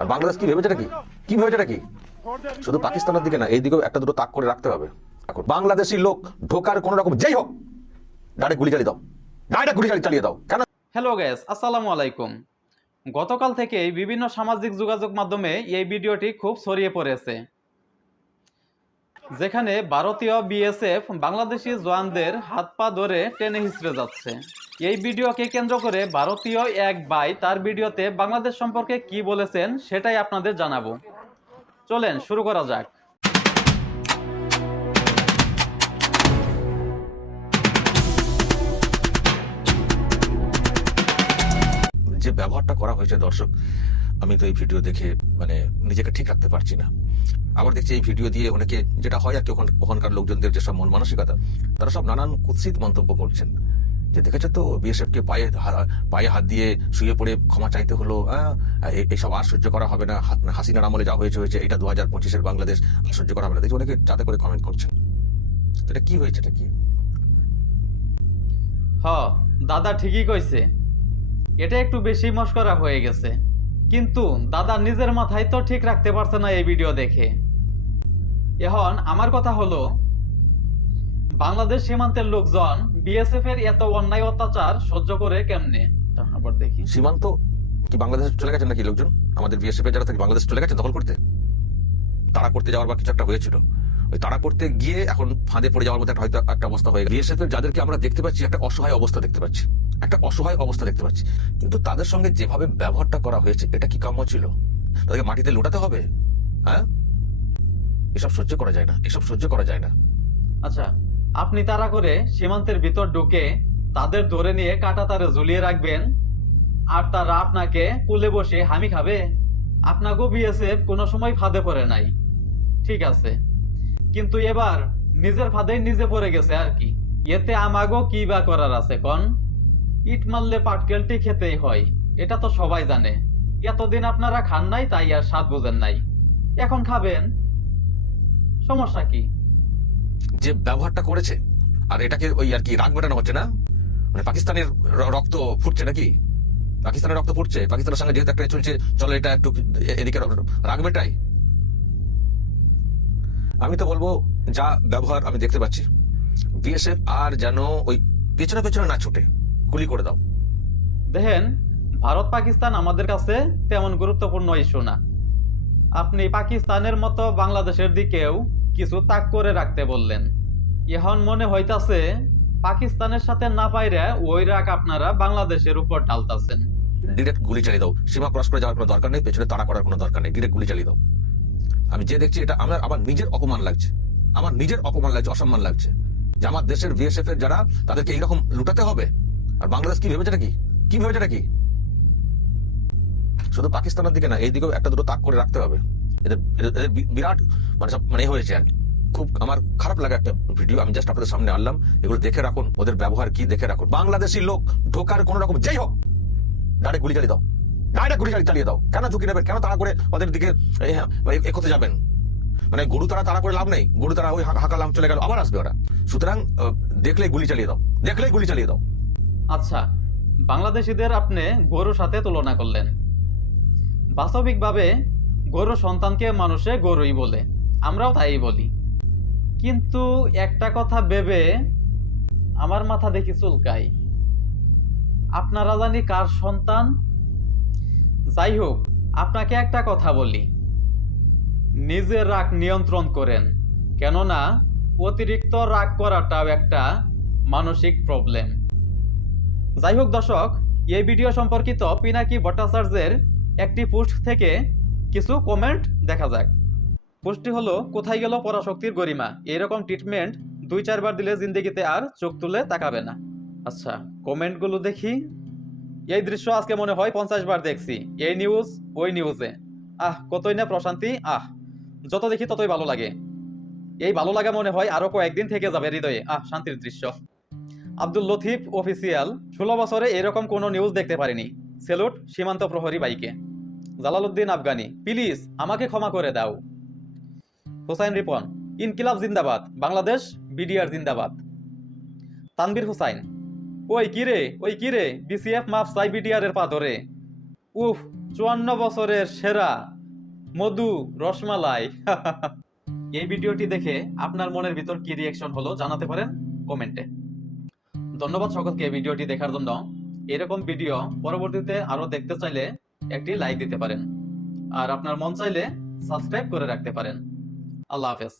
আর বাংলাদেশ কি ভেবেছেটা কি কি ভেবেছেটা কি শুধু পাকিস্তানের দিকে না, এই দিকেও একটা দুটো তাক করে রাখতে হবে। এখন বাংলাদেশি লোক ঢোকার কোন রকম যেই হোক ডাইরেক্ট গুলি চালিয়ে দাও, ডাইরেক্ট গুলি চালিয়ে দাও। কেন? হ্যালো গাইস, আসসালামু আলাইকুম। গতকাল থেকেই বিভিন্ন সামাজিক যোগাযোগ মাধ্যমে এই ভিডিওটি খুব ছড়িয়ে পড়েছে, যেখানে ভারতীয় বিএসএফ বাংলাদেশি জওয়ানদের হাত পা ধরে টেনে হিঁচড়ে যাচ্ছে। এই ভিডিওকে কেন্দ্র করে ভারতীয় এক ভাই তার ভিডিওতে বাংলাদেশ সম্পর্কে কি বলেছেন সেটাই আপনাদের জানাবো। চলেন শুরু করা যাক। যে ব্যবহারটা করা হয়েছে দর্শক, আমি তো এই ভিডিও দেখে মানে নিজেকে ঠিক রাখতে পারছি না। আবার দেখছি এই ভিডিও দিয়ে অনেকে, যেটা হয় আর কি, ওখানকার লোকজনদের যেসব মন মানসিকতা, তারা সব নানান কুৎসিত মন্তব্য করছেন। যে দেখেছো তো বিএসএফ কে পায়ে হাত দিয়ে শুয়ে পড়ে ক্ষমা চাইতে হলো, এইসব আর সহ্য করা হবে না, হাসিনার আমলে যা হয়েছে হয়েছে, এটা 2025-এর বাংলাদেশ আর সহ্য করা হবে না। দেখছি অনেকে যাতে করে কমেন্ট করছেন। এটা কি হয়েছে? এটা কি? দাদা ঠিকই কইছে, এটা একটু বেশি মশকরা হয়ে গেছে। কিন্তু দাদা নিজের মাথায় তো ঠিক রাখতে পারছে না এই ভিডিও দেখে। এখন আমার কথা হলো, বাংলাদেশ সীমান্তের লোকজন বিএসএফ এর এত অন্যায় অত্যাচার সহ্য করে কেমনে? আবার দেখি, সীমান্ত কি বাংলাদেশে চলে গেছেন নাকি লোকজন? আমাদের বিএসএফ যারা থাকে বাংলাদেশ চলে গেছেন দখল করতে, তাড়া করতে যাওয়ার বা কিছু একটা হয়েছিল। ওই তাড়া করতে গিয়ে এখন ফাঁদে পড়ে যাওয়ার মতো হয়তো একটা অবস্থা হয়ে গেছে। বিএসএফ এর যাদেরকে আমরা দেখতে পাচ্ছি, একটা অসহায় অবস্থা দেখতে পাচ্ছি, একটা অসহায় অবস্থা দেখতে পাচ্ছি। কিন্তু তাদের সঙ্গে যেভাবে ব্যবহারটা করা হয়েছে, এটা কি কাম্য ছিল? তাদেরকে মাটিতে লুটাতে হবে? হ্যাঁ, এসব সহ্য করা যায় না, এসব সহ্য করা যায় না। আচ্ছা, আপনি তাড়া করে সীমান্তের ভিতর ঢুকে তাদের ধরে নিয়ে কাঁটাতারে ঝুলিয়ে রাখবেন, আর তারা আপনাকে কোলে বসে হামি খাবে? আপনাকেও বিএসএফ কোনো সময় ফাঁদে পড়ে নাই, ঠিক আছে, কিন্তু এবার নিজের ফাঁদেই নিজে পড়ে গেছে আর কি। এতে আমাগো কি বা করার আছে কন? ইট মারলে পাটকেলটি খেতেই হয়, এটা তো সবাই জানে। এতদিন আপনারা খান নাই, তাই আর স্বাদ বোঝেন নাই, এখন খাবেন, সমস্যা কি? যে ব্যবহারটা করেছে, আর এটাকে ওই আর কি রাগ মেটানো হচ্ছে না, মানে পাকিস্তানের রক্ত ফুটছে নাকি? পাকিস্তানের রক্ত ফুটছে, পাকিস্তানের সঙ্গে যেহেতু একটা চলছে, চলো এটা একটু এদিকে রাগ মেটাই। আমি তো বলবো, যা ব্যবহার আমি দেখতে পাচ্ছি, বিএসএফ আর যেন ওই পেছনে পেছনে না ছুটে গুলি করে দাও। দেখেন, ভারত পাকিস্তান আমাদের কাছে তেমন গুরুত্বপূর্ণ ইস্যু না। আপনি পাকিস্তানের মতো বাংলাদেশের দিকেও কিছু তাক করে রাখতে বললেন। এখন মনে হইতাছে পাকিস্তানের সাথে না পাইরা ওই রাগ আপনারা বাংলাদেশের উপর ঢালতাছেন। ডিরেক্ট গুলি চালিয়ে দাও, সীমা ক্রস করে যাওয়ার কোনো দরকার নেই, পেছনে তাড়া করার কোনো দরকার নেই, ডিরেক্ট গুলি চালিয়ে দাও। আমি যে দেখছি, এটা আমার নিজের অপমান লাগছে, আমার নিজের অপমান লাগছে, অসম্মান লাগছে যে আমার দেশের বিএসএফ এর যারা, তাদেরকে এইরকম লুটাতে হবে। আর বাংলাদেশ কি ভেবেছে নাকি কি ভেবেছে নাকি শুধু পাকিস্তানের দিকে না, এই দিকেও একটা দুটো তাক করে রাখতে হবে। এদের এদের বিরাট মানে সব মানে হয়েছে আর কি। খুব আমার খারাপ লাগে একটা ভিডিও, আমি জাস্ট আপনাদের সামনে আনলাম। এগুলো দেখে রাখুন, ওদের ব্যবহার কি দেখে রাখুন। বাংলাদেশি লোক ঢোকার কোন রকম যেই হোক ডাইরেক্ট গুলি চালিয়ে দাও, ডাইরেক্ট গুলি চালিয়ে দাও। কেন ঝুঁকি নেবেন? কেন তাড়া করে ওদের দিকে একতে যাবেন? মানে গরু তারা করে লাভ নেই, গরু তারা ওই হাঁকালাম চলে গেল, আবার আসবে ওরা। সুতরাং দেখলেই গুলি চালিয়ে দাও, দেখলেই গুলি চালিয়ে দাও। আচ্ছা, বাংলাদেশিদের আপনি গরুর সাথে তুলনা করলেন। বাস্তবিকভাবে গরু সন্তানকে মানুষে গরুই বলে, আমরাও তাই বলি। কিন্তু একটা কথা ভেবে আমার মাথা দেখি চুলকায়, আপনারা জানি কার সন্তান? যাই হোক, আপনাকে একটা কথা বলি, নিজের রাগ নিয়ন্ত্রণ করেন, কেননা অতিরিক্ত রাগ করাটাও একটা মানসিক প্রবলেম। যাই হোক দর্শক, এই ভিডিও সম্পর্কিত পিনাকি ভট্টাচার্যের একটি পোস্ট থেকে কিছু কমেন্ট দেখা যাক। পোস্টটি হলো, কোথায় গেল পরাশক্তির গরিমা? এরকম ট্রিটমেন্ট 2-4 বার দিলে জিন্দেগিতে আর চোখ তুলে তাকাবে না। আচ্ছা, কমেন্টগুলো দেখি। এই দৃশ্য আজকে মনে হয় 50 বার দেখছি, এই নিউজ ওই নিউজে। কতই না প্রশান্তি, যত দেখি ততই ভালো লাগে। এই ভালো লাগা মনে হয় আরো কয়েকদিন থেকে যাবে হৃদয়ে। শান্তির দৃশ্য। আব্দুল লতিফ অফিসিয়াল, 16 বছরে এরকম কোনো নিউজ দেখতে পারিনি। সেলুট সীমান্ত প্রহরী বাইকে। জালালউদ্দিন আফগানি, প্লিজ আমাকে ক্ষমা করে দাও। হুসাইন রিপন, ইনকিলাব জিন্দাবাদ, বাংলাদেশ বিডিআর জিন্দাবাদ। তানভীর হুসাইন, ওই কিরে বিসিএফ মাফ চাই বিডিআর এর পা ধরে। উফ, 54 বছরের সেরা মধু রসমালাই। এই ভিডিওটি দেখে আপনার মনের ভিতর কি রিয়াকশন হলো জানাতে পারেন কমেন্টে। ধন্যবাদ সকলকে এই ভিডিওটি দেখার জন্য। এরকম ভিডিও পরবর্তীতে আরো দেখতে চাইলে একটি লাইক দিতে পারেন, আর আপনার মন চাইলে সাবস্ক্রাইব করে রাখতে পারেন। আল্লাহ হাফেজ।